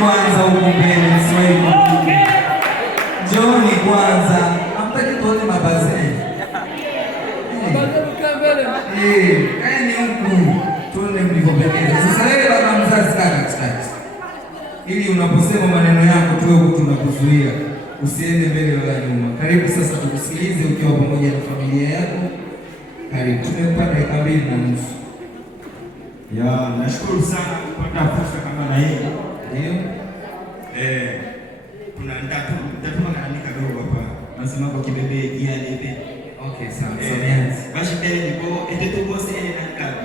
kwanza huko mbele, msiwahi. Njooni kwanza. Hamtaki tuone mabazeni. Kaeni huku. Tuone mlivyopendeza. Sasa wewe baba mzazi kaa katikati. Ili unaposema maneno yako tuwe huku tunakuzuia. Usiende mbele wala nyuma. Karibu sasa tukusikilize ukiwa pamoja na familia yako. Karibu. Tumekupa dakika 2:30. Ya, nashukuru sana kupata fursa kama na hii. Ndio. Kuna ndatuma kaandika kidogo hapa. Nasema kwa kibebe gia lebe. Okay, sawa. Sawa. Basi mbele nipo ende tu bosi ene na kabi.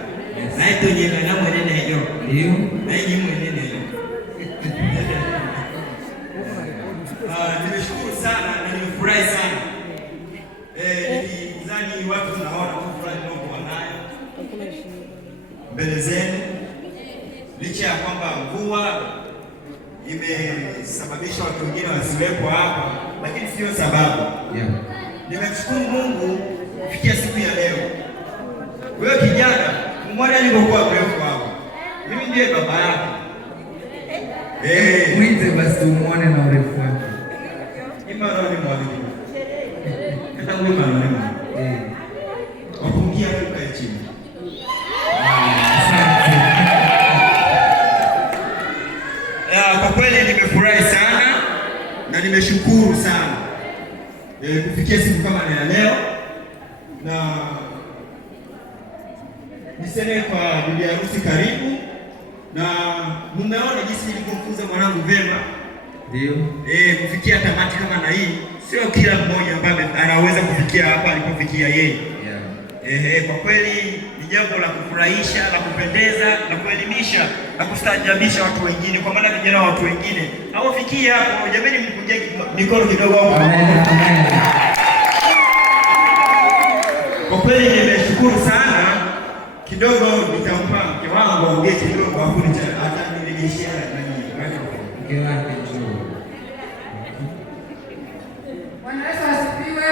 Na ito nyeka na mwenene hiyo. Ndio. Na hii mwenene hiyo. Nimeshukuru sana na nimefurahi sana. Nilizani watu tunaona tu fulani ndio wanayo. Mbele zenu licha ya kwamba mvua imesababisha watu wengine wasiwepo hapa, lakini sio sababu. Nimemshukuru Mungu kufikia siku ya leo. Wewe kijana, mmoja alipokuwa mrefu hapo, mimi ndiye baba yako. Mwite basi tumuone na urefu wake. Imara ni mwalimu. Hata wewe mwalimu. Wapungia tukae chini. Kwa kweli nimefurahi sana na nimeshukuru sana kufikia siku kama ya leo, na niseme kwa bibi harusi karibu, na mmeona jinsi nilivyomfunza mwanangu vema. Ndio. Kufikia tamati kama na hii, sio kila mmoja ambaye anaweza kufikia hapa alipofikia yeye. Kwa kweli ni jambo la kufurahisha, la kupendeza, la kuelimisha, la kustaajabisha watu wengine, kwa maana vijana wa watu wengine hawafikie hapo. Jamani, mkuje mikono kidogo hapo. Kwa kweli nimeshukuru sana. Kidogo nitampa mke wangu aongee kidogo, afu atanirejeshia nani mke wake njoo. Bwana Yesu asifiwe.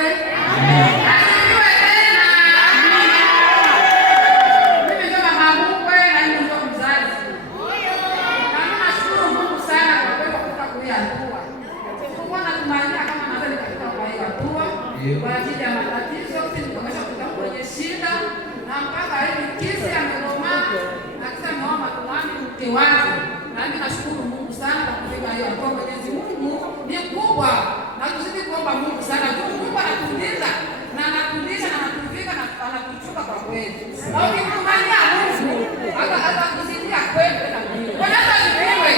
Kwa ajili ya matatizo tulikomesha kutoka kwenye shida na mpaka hivi kisi amekomaa na kisa ameoa matumaini mke wake. Na mimi nashukuru Mungu sana kwa kufika hiyo hatua. Mwenyezi Mungu ni mkubwa na tuzidi kuomba Mungu sana. Mungu anatulinda na anatulisha na anatuvika na anatuchunga kwa kweli. Na ukimtumania Mungu hata kusikia kweli na Mungu. Bwana asifiwe.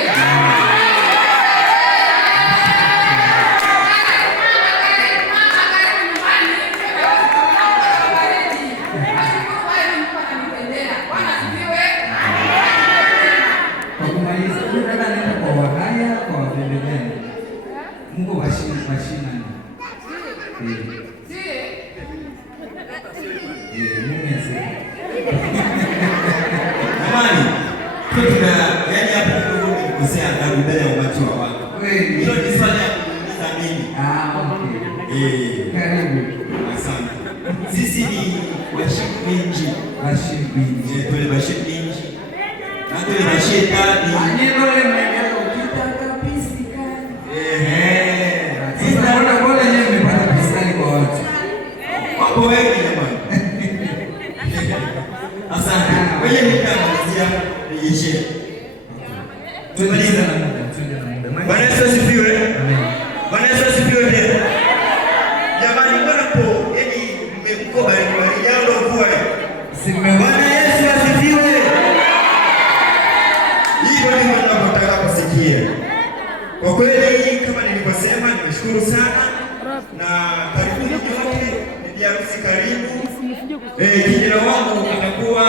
Mungu mashina ni. Jamani, tuna yaani hapo kidogo nikosea adabu mbele ya umati wa watu. Hilo ni swali ya kuniuliza mimi. Okay. Karibu. Asante. Sisi ni washibinji. Tule washibinji. Na tule washetani. Anyelo le mwenyewe ukitaka pisika. Sasa mbona yeye amepata pisani kwa watu? Wapo wengi jamani. Asante. Wewe ni kama rejeshe. Tumaliza na muda. Bwana Yesu asifiwe. Amen. Bwana Yesu asifiwe pia. Jamani, mbona po yaani mmemkoba ni jambo kwa. Bwana Yesu asifiwe. Hivyo ndivyo tunapotaka kusikia. Kwa kweli kama nilivyosema, nimeshukuru sana na karibuni nyote. Bibi harusi karibu. Kijana wangu atakuwa